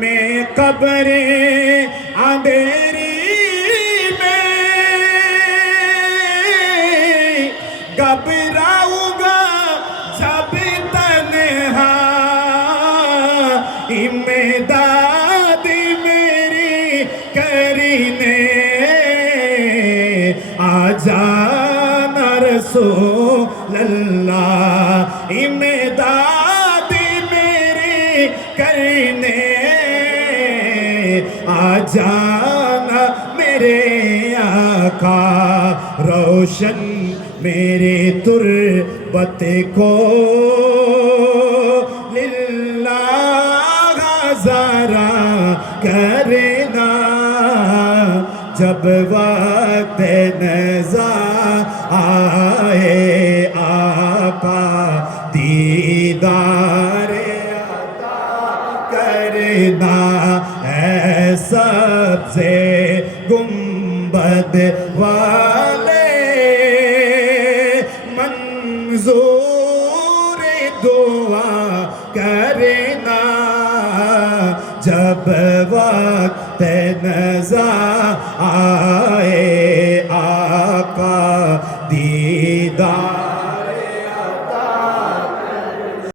میں قبر اندھیری میں گھبراؤں گا جب تنہا امداد میری کرنے آ جانا رسول اللہ امداد میری کرنے آ جانا میرے آقا روشن میرے تربت کو للہ ذرا کرنا جب وقت نزا آئے آقا دیدار عطا کرنا اے سب سے گنبد والے منظور دعا کرنا جب وقت